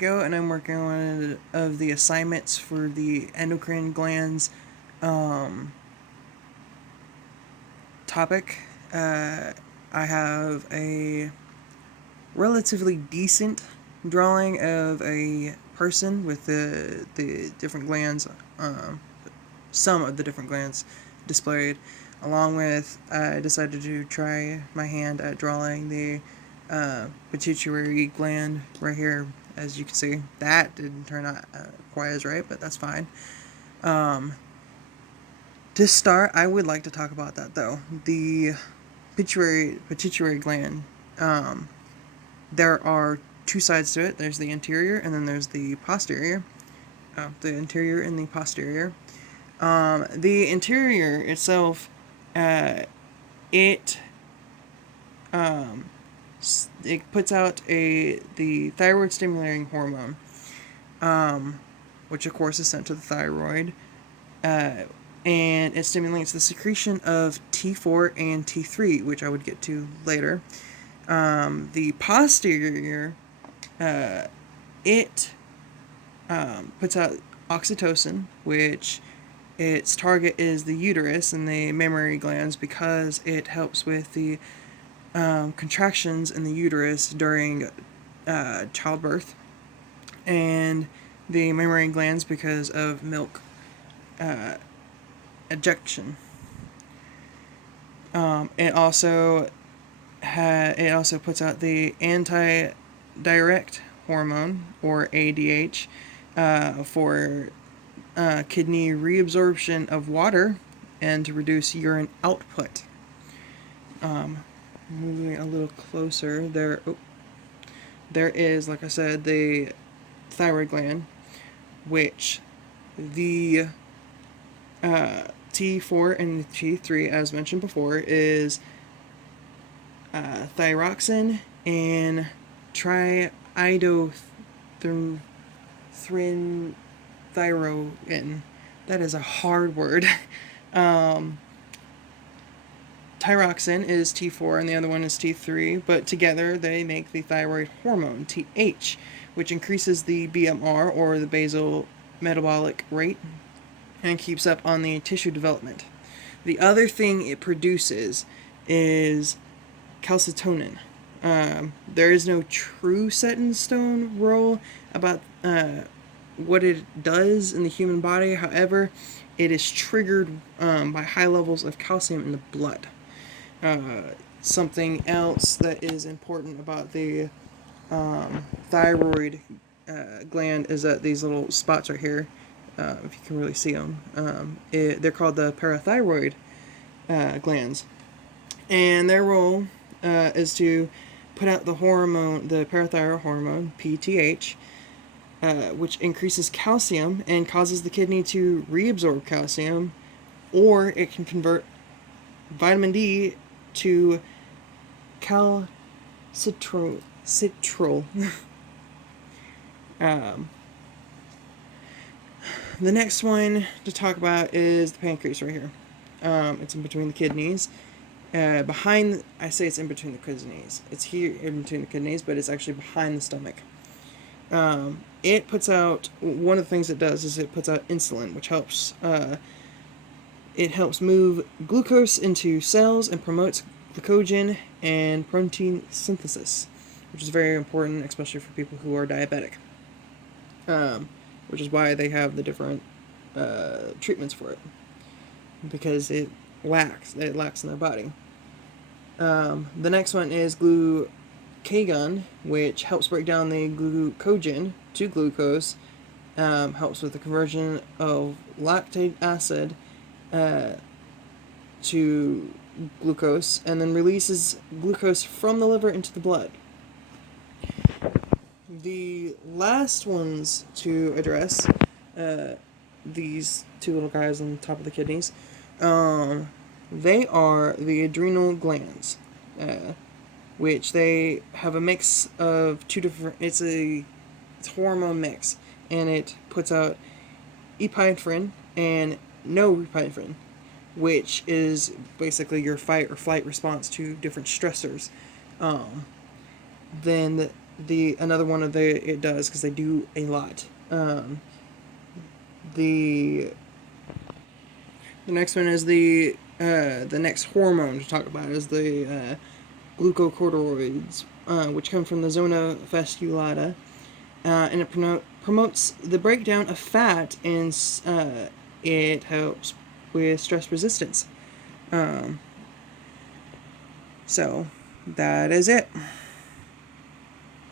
go, and I'm working on one of the assignments for the endocrine glands um, topic. I have a relatively decent drawing of a person with the different glands, some of the different glands displayed. Along with, I decided to try my hand at drawing the pituitary gland right here. As you can see, that didn't turn out quite as right, but that's fine. Um, to start, I would like to talk about that though. The pituitary gland. Um, there are two sides to it. There's the interior, and then there's the posterior. The interior and the posterior. The interior itself, uh, it um, it puts out the thyroid stimulating hormone, um, which of course is sent to the thyroid, uh, and it stimulates the secretion of T4 and T3, which I would get to later. The posterior, uh, it puts out oxytocin, which its target is the uterus and the mammary glands because it helps with the contractions in the uterus during childbirth, and the mammary glands because of milk uh, ejection. It also puts out the anti-diuretic hormone, or ADH, for kidney reabsorption of water and to reduce urine output. Moving a little closer, there is, like I said, the thyroid gland, which the T4 and T3, as mentioned before, is thyroxine and triiodothyronine. That is a hard word. um, Thyroxine is T4 and the other one is T3, but together they make the thyroid hormone, TH, which increases the BMR, or the basal metabolic rate, and keeps up on the tissue development. The other thing it produces is calcitonin. There is no true set in stone rule about what it does in the human body. However, it is triggered by high levels of calcium in the blood. Something else that is important about the thyroid gland is that these little spots right here, if you can really see them, they're called the parathyroid glands, and their role is to put out the hormone, the parathyroid hormone (PTH), which increases calcium and causes the kidney to reabsorb calcium, or it can convert vitamin D to calcitrol. um, the next one to talk about is the pancreas right here. It's in between the kidneys. I say it's in between the kidneys. It's here in between the kidneys, but it's actually behind the stomach. It puts out, one of the things it does is it puts out insulin, which helps. It helps move glucose into cells and promotes glycogen and protein synthesis, which is very important, especially for people who are diabetic. Which is why they have the different treatments for it, because it lacks in their body. The next one is glucagon, which helps break down the glucogen to glucose, helps with the conversion of lactic acid to glucose, and then releases glucose from the liver into the blood. The last ones to address, these two little guys on the top of the kidneys, they are the adrenal glands, which they have a mix of two different. It's a hormone mix, and it puts out epinephrine and norepinephrine, which is basically your fight or flight response to different stressors. Then another one of it does, because they do a lot. The next one is the next hormone to talk about is the glucocorticoids, which come from the zona fasciculata, and it promotes the breakdown of fat, and it helps with stress resistance. So that is it.